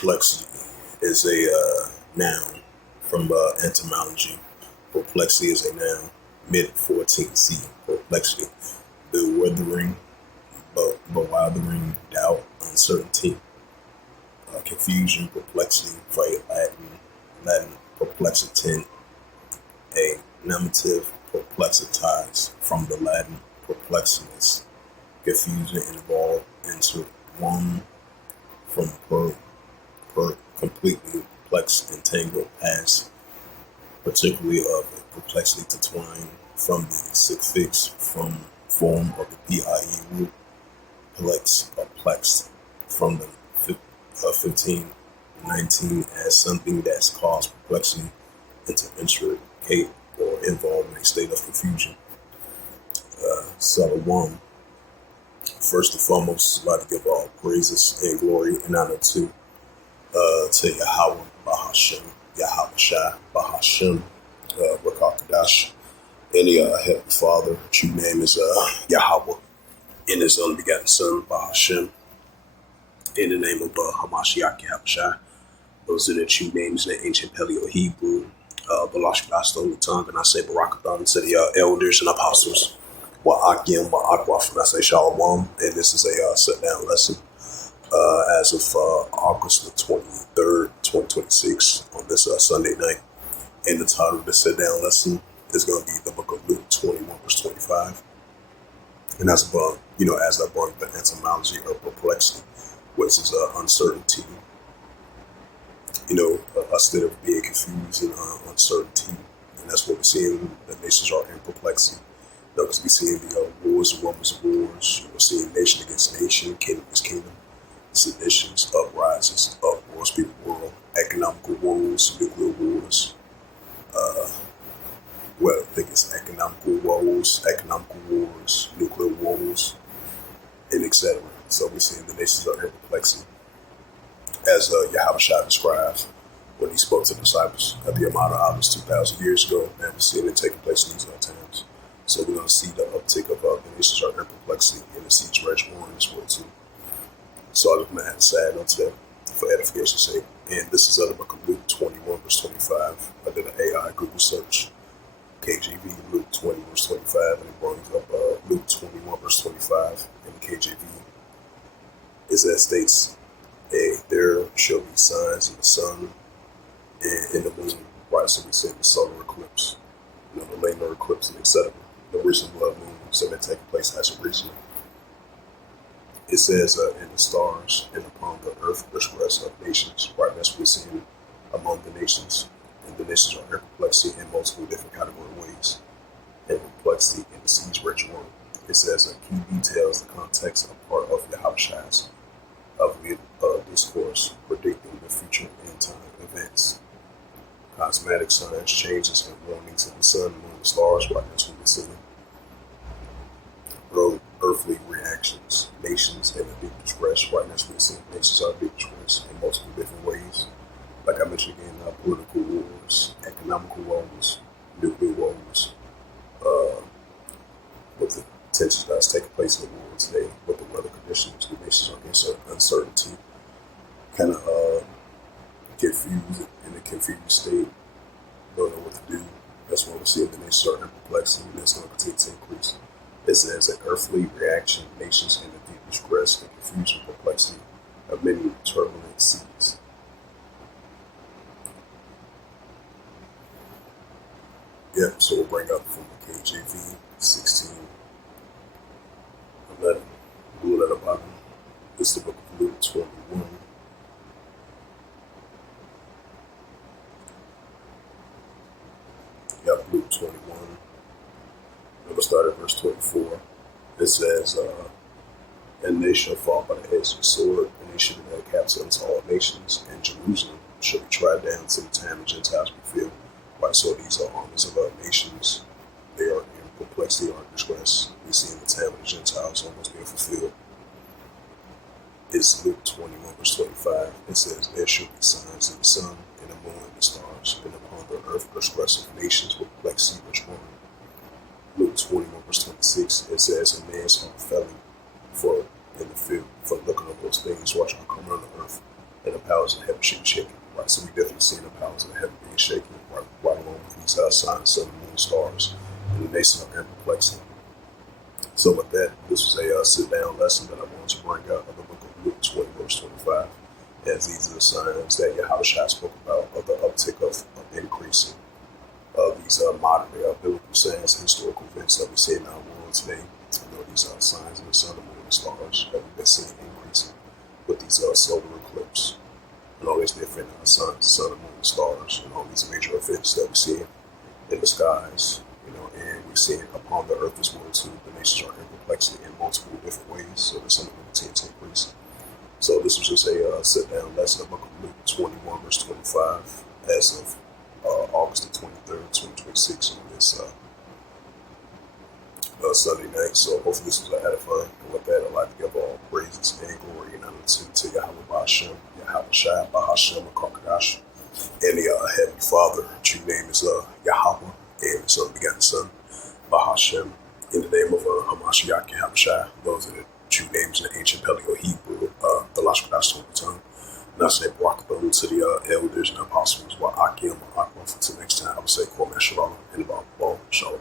Perplexity is a noun from etymology. Perplexity is a noun, mid 14th C. Perplexity, bewildering, bewildering, doubt, uncertainty, confusion, perplexity, for a Latin perplexitin, a nominative perplexitas, from the Latin perplexiness, confusion involved into one from completely perplexed, entangled, past, particularly of a perplexity to twine, from the suffix from form of the PIE root, perplexed, from the 1519 as something that's caused perplexity into intricate or involved in a state of confusion. Salawam. First and foremost, I'd like to give all praises and glory and honor to Yahweh Bahashem, Yahweh Shai Bahashem, Rakakadash, and the Heavenly Father. True name is Yahweh, and His unbegotten Son Bahashem, in the name of Hamashiach Yahweh Shai. Those are the true names in the ancient Paleo Hebrew. Balashkadah stole the tongue, and I say Barakathon to the elders and apostles. Wa'akim, Wa'akwaf, and I say Shalom, and this is a sit-down lesson as of August the 23rd, 2026, on this Sunday night. And the title of the sit-down lesson is going to be the book of Luke 21, verse 25. And that's about, as I brought the etymology of perplexity, which is uncertainty, a state of being confused and uncertainty. And that's what we're seeing. The nations are in perplexity. Because we're seeing the wars and rumors of wars. We're seeing nation against nation, kingdom against kingdom, seditions, uprisings, uproars, people world, economical wars, nuclear wars. I think it's economical wars, nuclear wars, and etc. So we're seeing the nations are in perplexity. As Yahweh Shai describes when he spoke to the disciples at the Amada Abbas 2,000 years ago, and we're seeing it taking place in these times. So we're going to see the uptick of the nations are in perplexity, and the siege rage war in this world too. So I'm going to add a side note to that for edification's sake. And this is out of the book of Luke 21, verse 25. I did an AI Google search, KJV, Luke 20, verse 25, and it brings up Luke 21, verse 25 in the KJV. Is that states, there shall be signs in the sun and in the moon, right? So we say the solar eclipse, the lunar eclipse, and etc. The recent blood moons that have taken place as of recently. It says, in the stars and upon the earth, the rest of nations, right? That's what we're seeing among the nations. And the nations are in perplexity in multiple different category ways. And perplexity in the siege ritual. It says, key details, the context of part of Yahweh Shai's discourse predicting the future end time events. Cosmetic signs, changes, and warnings in the sun, moon, and stars, right? That's what we're seeing. Earthly reactions, nations in a deep distress, right? That's what we're seeing. Nations are in deep distress in multiple different ways. Like I mentioned again, political wars, economical wars, nuclear wars, with the tensions that's taking place in the world today, with the weather conditions, the nations are against uncertainty, kind of confused in a confused state, don't know what to do. That's what we're seeing. The nations are in perplexity, and that's going to continue to increase. It says an earthly reaction, nations in the deep distress and confusion, perplexity of many turbulent seas. Yep, so we'll bring up from the KJV 16:11. Blue letter bottom. This is the book of Luke 21. Yep, Luke 21. We'll start at verse 24. It says, and they shall fall by the edge of the sword, and they shall be led captive unto all nations, and Jerusalem shall be tried down to the time the Gentiles be filled. Right, so these are armies of other nations. They are in perplexity or distress. We see in the time of the Gentiles almost being fulfilled. It's Luke 21, verse 25. It says, there shall be signs in the sun, and the moon, and the stars, and upon the earth distress of nations with perplexity which one. Luke 21, verse 26, it says, a man's heart failing for in the field, for looking at those things which are coming on the earth, and the powers of heaven should be shaken. Right, so we definitely seeing the powers of heaven being shaken, right along with these signs, sun, moon, stars, and the nations are perplexing. So with that, this was a sit-down lesson that I wanted to bring out of the book of Luke 20, verse 25, as these are the signs that Yahushua spoke about of the uptick of increasing these modern biblical signs and historical events that we see in our world today. These signs in the sun, the moon, and stars that we've been seeing increasing with these solar eclipse and all these different signs, the sun, the moon, and stars, and all these major events that we see in the skies. And we're seeing upon the earth as well too. The nations are in perplexity in multiple different ways, so there's something that continue to increase. So this was just a sit-down lesson of Book of Luke 21, verse 25, as of August the 23rd, 2026, on this Sunday night. So hopefully this was edifying. And with that, I'd like to give all praises and glory and honor to Yahweh Bahashem, Yahweh Shai, Bahashem, Kakadash, and the Heavenly Father. True name is Yahweh, and the Son begotten Son, Bahashem, in the name of Hamashiach, Yahweh Shai. Those are the true names in the ancient Paleo Hebrew, the Lashkadash Torah tongue. And I say Barakabah to the elders and apostles, Wa'akim, Wa'akwa. Until next time, I would say Kwame Shalom, and about Shalom.